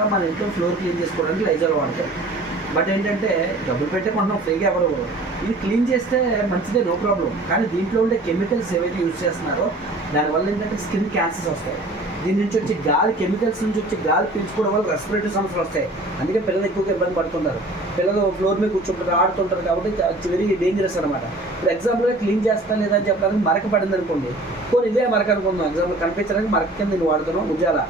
సాధారణంగా మన ఇంట్లో ఫ్లోర్ క్లీన్ చేసుకోవడానికి లైజాల్ వాడతాం. బట్ ఏంటంటే డబ్బులు పెట్టే కొంటున్నాం, ఫ్రీగా ఎవరు. ఇది క్లీన్ చేస్తే మంచిదే, నో ప్రాబ్లం. కానీ దీంట్లో ఉండే కెమికల్స్ ఏవైతే యూజ్ చేస్తున్నారో దానివల్ల ఏంటంటే స్కిన్ క్యాన్సర్స్ వస్తాయి. దీని నుంచి వచ్చే గాలి, కెమికల్స్ నుంచి వచ్చే గాలి పీల్చుకోవడం వల్ల రెస్పిరేటరీ సమస్యలు వస్తాయి. అందుకే పిల్లలు ఎక్కువగా ఇబ్బంది పడుతున్నారు. పిల్లలు ఫ్లోర్ మీద కూర్చుంటారు, ఆడుతుంటారు, కాబట్టి వెరీ డేంజరస్ అనమాట. ఇప్పుడు ఎగ్జాంపుల్గా క్లీన్ చేస్తా లేదా అని చెప్పడానికి మరక పడింది అనుకోండి, కొన్ని ఇదే మరక అనుకుందాం, ఎగ్జాంపుల్ కనిపించడానికి మరక కింద నేను వాడుతున్నాం ఉజాల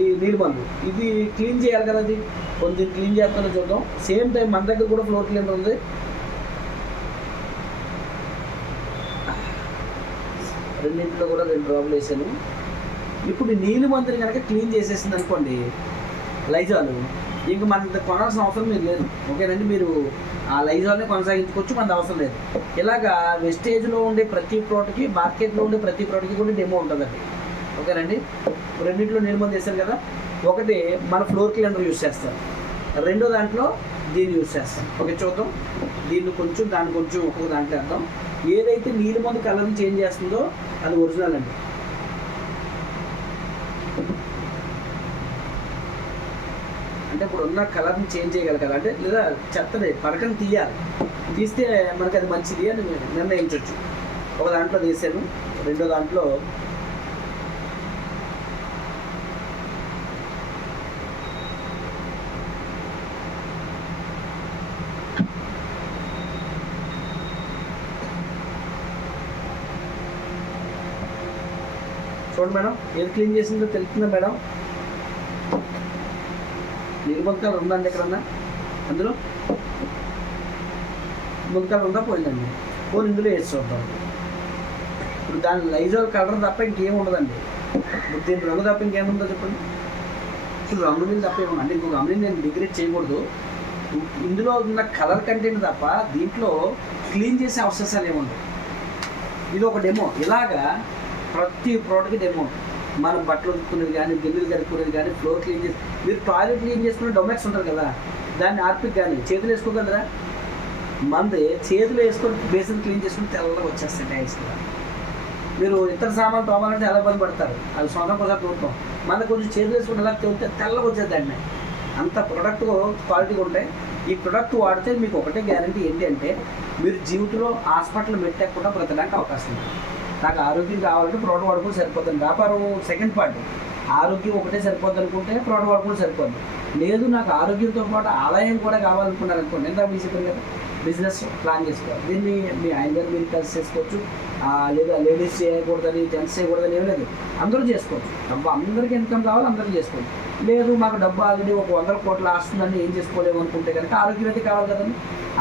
ఈ నీళ్ళు మందు. ఇది క్లీన్ చేయాలి కదా, అది కొంచెం క్లీన్ చేస్తానో చూద్దాం. సేమ్ టైం మన దగ్గర కూడా ఫ్లోర్ క్లీనర్ ఉంది. రెండింటిలో కూడా 2 డ్రాపులు వేసాను. ఇప్పుడు నీళ్ళు మందుని కనుక క్లీన్ చేసేసింది అనుకోండి లైజాల్, ఇంక మన కొనాల్సిన అవసరం మీరు లేదు. ఓకేనండి, మీరు ఆ లైజాల్ని కొనసాగించుకోవచ్చు, మనది అవసరం లేదు. ఇలాగా వెస్టేజ్లో ఉండే ప్రతి ప్రోడక్ట్కి, మార్కెట్లో ఉండే ప్రతి ప్రోడక్ట్కి కూడా డెమో ఉంటుందండి. ఓకేనండి, రెండింటిలో నీళ్ళు మందు వేసాను కదా. ఒకటి మన ఫ్లోర్ క్లీనర్ యూజ్ చేస్తాం, రెండో దాంట్లో దీన్ని యూజ్ చేస్తాం. ఓకే, చూద్దాం. దీన్ని కొంచెం, దాన్ని కొంచెం, ఒక్కొక్క దాంట్లో వేద్దాం. ఏదైతే నీళ్ళు మందు కలర్ని చేంజ్ చేస్తుందో అది ఒరిజినల్ అండి. అంటే ఇప్పుడు ఉన్న కలర్ని చేంజ్ చేయగలరు కదా, అంటే లేదా చెత్తని పరకని తీయాలి, తీస్తే మనకి అది మంచిది అని నిర్ణయించవచ్చు. ఒక దాంట్లో తీసాను, రెండో దాంట్లో చూడండి మేడం, ఏది క్లీన్ చేసిందో తెలుస్తుందా మేడం? నీరు ముంతకాలు ఉందండి ఎక్కడన్నా, అందులో ముంతకాలు ఉందా పోయిందండి, పోనీ ఇందులో వేసి చూద్దాం. ఇప్పుడు దాని లైజాల్ కలర్ తప్ప ఇంకేం ఉండదండి. ఇప్పుడు దీని రంగు తప్ప ఇంకేముందో చెప్పండి. ఇప్పుడు రంగు మీద తప్ప ఏమన్నా అంటే ఇంకొక రంగుని నేను డిగ్రేడ్ చేయకూడదు. ఇందులో ఉన్న కలర్ కంటెంట్ తప్ప దీంట్లో క్లీన్ చేసే అవకాశాలు ఏముండవు. ఇది ఒక డెమో. ఇలాగా ప్రతి ప్రోడక్ట్కి డెమో. మనం బట్టలు ఉతుక్కునేది కానీ, గిన్నెలు కడుక్కునేది కానీ, ఫ్లోర్ క్లీన్ చేసి, మీరు టాయిలెట్ క్లీన్ చేసుకునే డొమెక్స్ ఉంటుంది కదా, దాన్ని ఆర్పిక్ కానీ చేతులు వేసుకోగలరా? మంది చేతులు వేసుకొని బేసిన్ క్లీన్ చేసుకుని తెల్లగా వచ్చేస్తాయి టైల్స్ కూడా. మీరు ఇతర సామాన్లు తోమాలంటే ఎలా ఇబ్బంది పడతారు, అది సొంతం కోసం తోడుతాం. మన కొంచెం చేతులు వేసుకుని ఎలా తోమితే తెల్లగా వచ్చేది దాన్ని. అంత ప్రొడక్ట్ క్వాలిటీగా ఉంటాయి. ఈ ప్రొడక్ట్ వాడితే మీకు ఒకటే గ్యారంటీ ఏంటి అంటే, మీరు జీవితంలో హాస్పిటల్ మెట్టకుండా బ్రతడానికి అవకాశం ఉంది. నాకు ఆరోగ్యం కావాలంటే ప్రోడక్ట్ వాడుకొని సరిపోతుంది. వ్యాపారం సెకండ్ పార్ట్. ఆరోగ్యం ఒకటే సరిపోద్ది అనుకుంటే ప్రోడక్ట్ వాడుకొని సరిపోద్ది. లేదు నాకు ఆరోగ్యంతో పాటు ఆదాయం కూడా కావాలనుకున్నారు అనుకోండి, ఎంత మీ చెప్పారు కదా, బిజినెస్ ప్లాన్ చేసుకోవాలి. దీన్ని మీ ఆయన గారు మీరు కలిసి చేసుకోవచ్చు, లేదా లేడీస్ చేయకూడదని, జెంట్స్ చేయకూడదని ఏం లేదు, అందరూ చేసుకోవచ్చు. డబ్బు అందరికీ ఇన్కమ్ కావాలి, అందరూ చేసుకోవచ్చు. లేదు మాకు డబ్బు ఆల్రెడీ ఒక 100 కోట్లు ఆస్తుందని ఏం చేసుకోలేము అనుకుంటే కనుక ఆరోగ్యం అయితే కావాలి కదండి,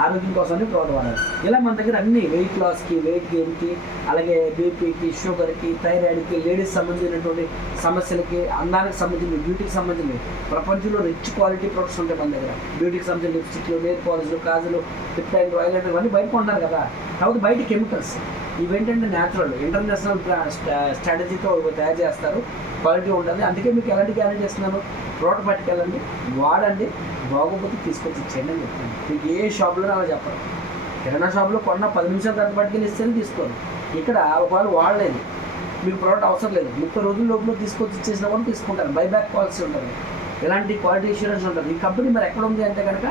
ఆరోగ్యం కోసమని ప్రోడక్ట్ వాడాలి. ఇలా మన దగ్గర అన్ని వెయిట్ లాస్కి, వెయిట్ గెయిన్కి, అలాగే బీపీకి, షుగర్కి, థైరాయిడ్కి, లేడీస్ సంబంధించినటువంటి సమస్యలకి, అందానికి సంబంధించిన, బ్యూటీకి సంబంధించినవి ప్రపంచంలో రిచ్ క్వాలిటీ ప్రొడక్ట్స్ ఉంటాయి మన దగ్గర. బ్యూటీకి సంబంధించిన లిప్స్టిక్లు, నెయిల్ పాలిష్లు, కాజులు, లిప్ లైన్, ఆయిలైనర్ ఇవన్నీ బయట కొంటారు కదా. కాబట్టి బయట కెమికల్స్, ఇవేంటంటే న్యాచురల్ ఇంటర్నేషనల్ స్ట్రాటజీతో తయారు చేస్తారు, క్వాలిటీ ఉంటుంది. అందుకే మీకు ఎలాంటి గ్యారెంటీ ఇస్తున్నాను, ప్రోడక్ట్ పట్టుకెళ్ళండి, వాడండి, బాగోపోతే తీసుకొచ్చి ఇచ్చేయండి అని చెప్తాను. మీకు ఏ షాప్లో అలా చెప్పరు. కిరాణా షాప్లో కొన్న 10 నిమిషాల తర్వాత పట్టుకెళ్ళి ఇస్తేనే తీసుకోరు. ఇక్కడ ఒకవేళ వాడలేదు, మీకు ప్రోడక్ట్ అవసరం లేదు, 30 రోజుల లోపల తీసుకొచ్చి ఇచ్చేసిన వాళ్ళు తీసుకుంటారు. బైబ్యాక్ పాలసీ ఉంటుంది, ఇలాంటి క్వాలిటీ ఇన్సూరెన్స్ ఉంటుంది. ఈ కంపెనీ మరి ఎక్కడ ఉంది అంటే కనుక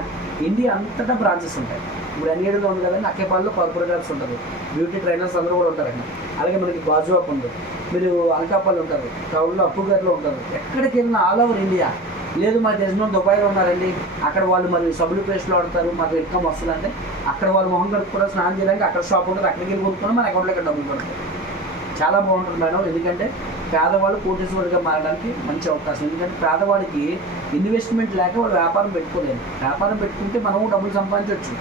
ఇండియా అంతటా బ్రాంచెస్ ఉంటాయి. ఇప్పుడు ఎన్ఏడీలో ఉంది కదండి, అక్కేపాల్లో కార్పొరేట్ ఆఫీస్ ఉంటుంది, బ్యూటీ ట్రైనర్స్ అందరూ కూడా ఉంటారండి. అలాగే మనకి గాజువాక్ ఉంది, మీరు అనకాపల్లి ఉంటారు, టౌన్లో అప్పుగారిలో ఉంటారు. ఎక్కడికి వెళ్ళినా ఆల్ ఓవర్ ఇండియా. లేదు మాకు తెలిసిన దుబాయ్లో ఉన్నారండి, అక్కడ వాళ్ళు మరి సబ్బులు పేస్ట్లో ఆడతారు, మాకు ఇన్కమ్ వస్తుందంటే అక్కడ వాళ్ళు మొహం కడుక్కు కూడా స్నానం చేయడానికి అక్కడ షాప్ ఉంటుంది, అక్కడికి వెళ్ళి కొనుక్కున్నా మన అకౌంట్లో ఇక్కడ డబ్బులు పడతాయి. చాలా బాగుంటుంది మేడం, ఎందుకంటే పేదవాళ్ళు కోటీశ్వరుడిగా మారడానికి మంచి అవకాశం. ఎందుకంటే పేదవాడికి ఇన్వెస్ట్మెంట్ లేక వాళ్ళు వ్యాపారం పెట్టుకోలేదు. వ్యాపారం పెట్టుకుంటే మనము డబ్బులు సంపాదించవచ్చు.